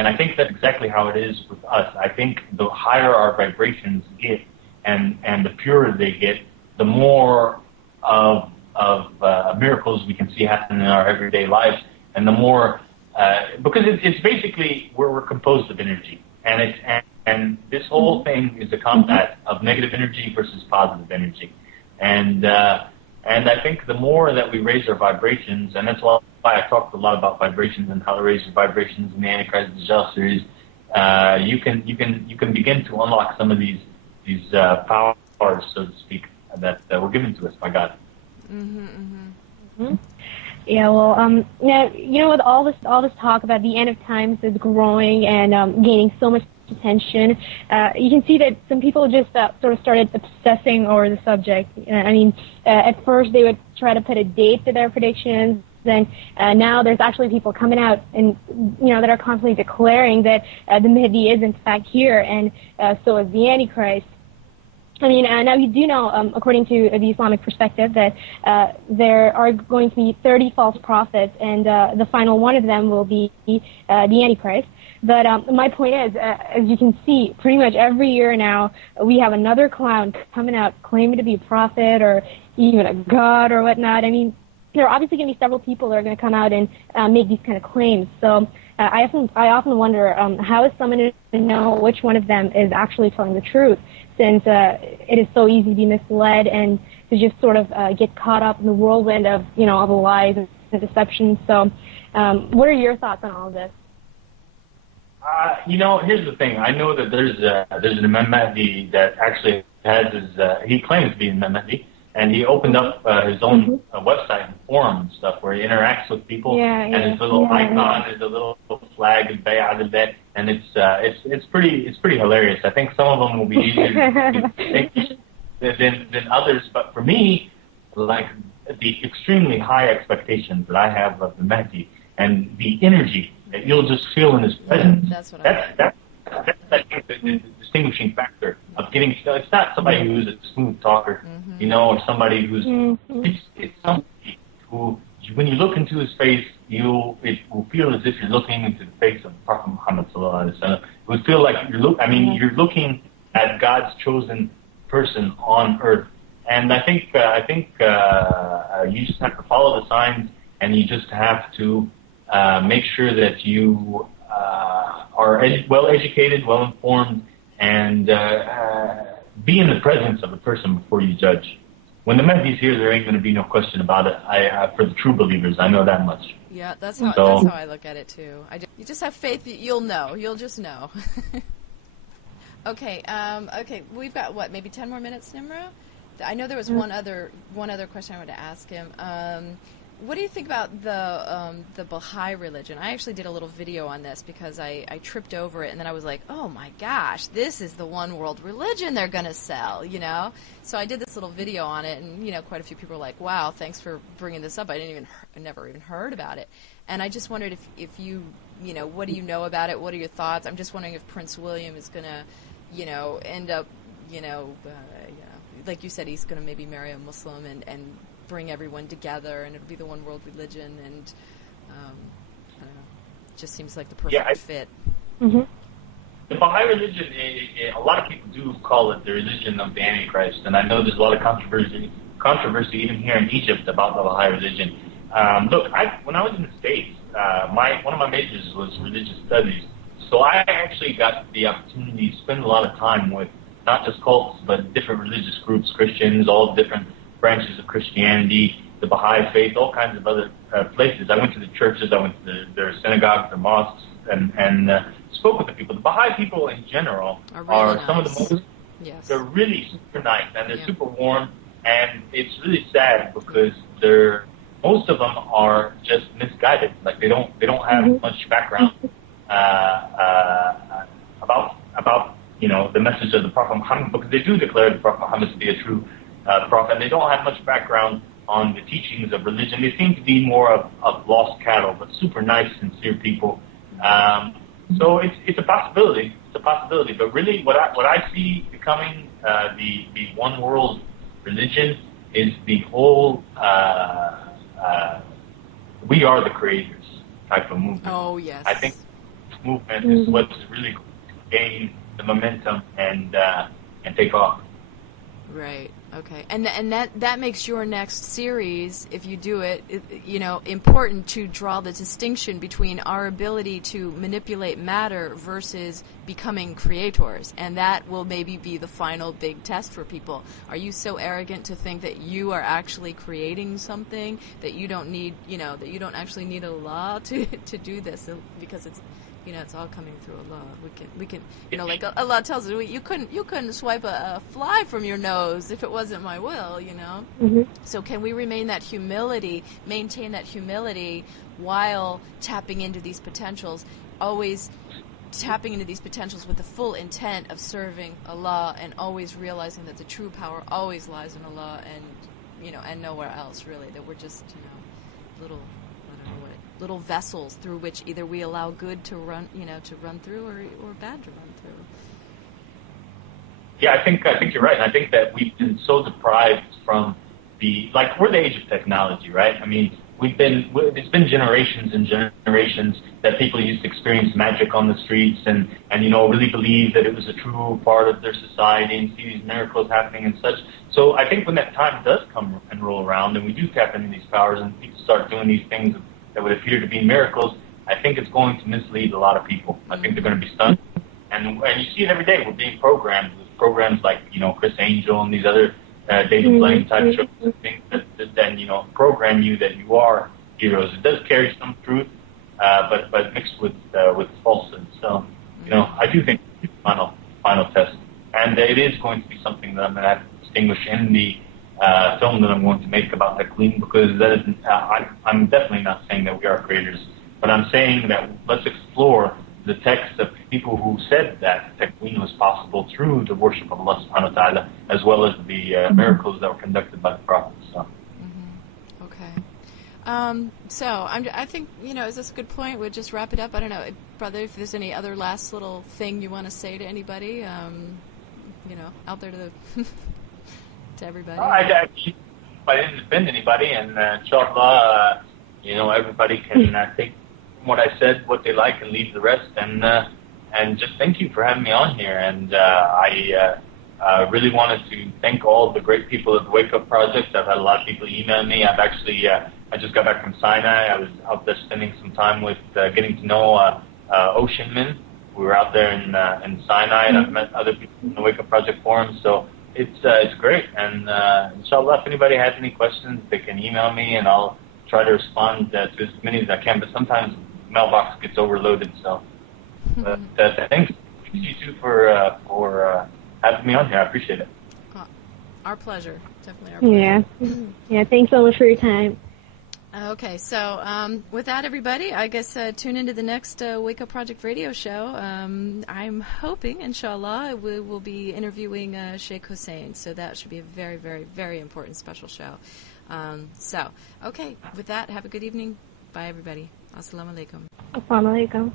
And I think that's exactly how it is with us. I think the higher our vibrations get and the purer they get, the more of miracles we can see happen in our everyday lives, and the more because it's basically where we're composed of energy, and this whole thing is a combat of negative energy versus positive energy, and I think the more that we raise our vibrations, and that's why I talked a lot about vibrations and how to raise your vibrations in the Antichrist Dajjal series, you can begin to unlock some of these powers, so to speak, that were given to us by God. Yeah, well, with all this talk about the end of times is growing and gaining so much attention, you can see that some people just sort of started obsessing over the subject. I mean, at first they would try to put a date to their predictions. Then now there's actually people coming out and that are constantly declaring that the Mahdi is in fact here, and so is the Antichrist. I mean, now you do know, according to the Islamic perspective, that there are going to be 30 false prophets, and the final one of them will be the Antichrist. But my point is, as you can see, pretty much every year now, we have another clown coming out claiming to be a prophet or even a god or whatnot. I mean, there are obviously going to be several people that are going to come out and make these kind of claims. So I often wonder, how is someone to know which one of them is actually telling the truth, since it is so easy to be misled and to just sort of get caught up in the whirlwind of, all the lies and deception. So what are your thoughts on all of this? Here's the thing. I know that there's an Imam Mahdi that actually has he claims to be an Imam Mahdi, and he opened up his own website and forum and stuff where he interacts with people, and his little icon is a little flag and bay'ah, and it's pretty hilarious. I think some of them will be easier than others, but for me, like the extremely high expectations that I have of the Mahdi and the energy that you'll just feel in his presence, that's I think the distinguishing factor of getting. It's not somebody who's a smooth talker, or somebody who's. It's somebody who, when you look into his face, it will feel as if you're looking into the face of Prophet Muhammad sallallahu alaihi wasallam. It would feel like you're you're looking at God's chosen person on earth. And I think you just have to follow the signs, and you just have to make sure that you are well educated, well informed, and be in the presence of the person before you judge. When the Mahdi's here, there ain't going to be no question about it. For the true believers, I know that much. Yeah, that's how I look at it too. You just have faith that you'll know. You'll just know. Okay. We've got maybe 10 more minutes, Nimra? I know there was one other question I wanted to ask him. What do you think about the Baha'i religion? I actually did a little video on this because I tripped over it, and then I was like, oh my gosh, this is the one world religion they're going to sell, So I did this little video on it, and, quite a few people were like, wow, thanks for bringing this up. I never even heard about it. And I just wondered if you, what do you know about it? What are your thoughts? I'm just wondering if Prince William is going to, end up, like you said, he's going to maybe marry a Muslim and bring everyone together, and it'll be the one world religion, and I don't know, it just seems like the perfect fit. The Baha'i religion, a lot of people do call it the religion of the Antichrist, and I know there's a lot of controversy even here in Egypt about the Baha'i religion. Look, when I was in the States, one of my majors was religious studies, so I actually got the opportunity to spend a lot of time with not just cults, but different religious groups, Christians, all different branches of Christianity, the Baha'i faith, all kinds of other places. I went to the churches, I went to their synagogues, their mosques, and spoke with the people. The Baha'i people in general are some of the most, they're really super nice, and they're super warm, and it's really sad because most of them are just misguided. Like they don't have much background about the message of the Prophet Muhammad, because they do declare the Prophet Muhammad to be a true prophet, and they don't have much background on the teachings of religion. They seem to be more of lost cattle, but super nice, sincere people. So it's a possibility. It's a possibility. But really, what I see becoming the one world religion is the whole we are the creators type of movement. Oh yes. I think movement is what's really going to gain the momentum and take off. Right. Okay. And that makes your next series, if you do it, important to draw the distinction between our ability to manipulate matter versus becoming creators. And that will maybe be the final big test for people. Are you so arrogant to think that you are actually creating something, that you don't need, that you don't actually need Allah to do this, because it's all coming through Allah. We can, like Allah tells us, you couldn't swipe a fly from your nose if it wasn't my will, Mm-hmm. So can we maintain that humility while tapping into these potentials, always tapping into these potentials with the full intent of serving Allah, and always realizing that the true power always lies in Allah, and nowhere else really, that we're just, little vessels through which either we allow good to run through, or bad to run through. Yeah, I think you're right. I think that we've been so deprived from we're the age of technology, right? I mean, it's been generations and generations that people used to experience magic on the streets and really believe that it was a true part of their society and see these miracles happening and such. So I think when that time does come and roll around, and we do tap into these powers and people start doing these things that would appear to be miracles, I think it's going to mislead a lot of people. I think they're going to be stunned. And you see it every day. We're being programmed with programs like, Chris Angel and these other data playing type shows and things that then, program you that you are heroes. It does carry some truth, but mixed with falsehood. So, I do think it's the final test. And it is going to be something that I'm going to have to distinguish in the film that I'm going to make about Takween, because that isn't, I'm definitely not saying that we are creators, but I'm saying that let's explore the text of people who said that Takween was possible through the worship of Allah subhanahu wa ta'ala, as well as the miracles that were conducted by the Prophet. So. Mm-hmm. Okay. So I think, is this a good point? We'll just wrap it up. I don't know, brother, if there's any other last little thing you want to say to anybody, out there to everybody. I didn't offend anybody, and inshallah, everybody can take what I said, what they like, and leave the rest. And just thank you for having me on here. And I really wanted to thank all the great people at the Wake Up Project. I've had a lot of people email me. I've actually I just got back from Sinai. I was out there spending some time with getting to know oceanmen. We were out there in Sinai, and I've met other people in the Wake Up Project forum. So it's great. And inshallah, if anybody has any questions, they can email me, and I'll try to respond to as many as I can. But sometimes the mailbox gets overloaded. So thanks you two for having me on here. I appreciate it. Our pleasure. Definitely our pleasure. Yeah. Thanks so much for your time. Okay, so with that, everybody, I guess tune into the next Wake Up Project radio show. I'm hoping, inshallah, we will be interviewing Sheikh Hussein, so that should be a very, very, very important special show. Okay, with that, have a good evening. Bye, everybody. Assalamu alaikum. Assalamu alaikum.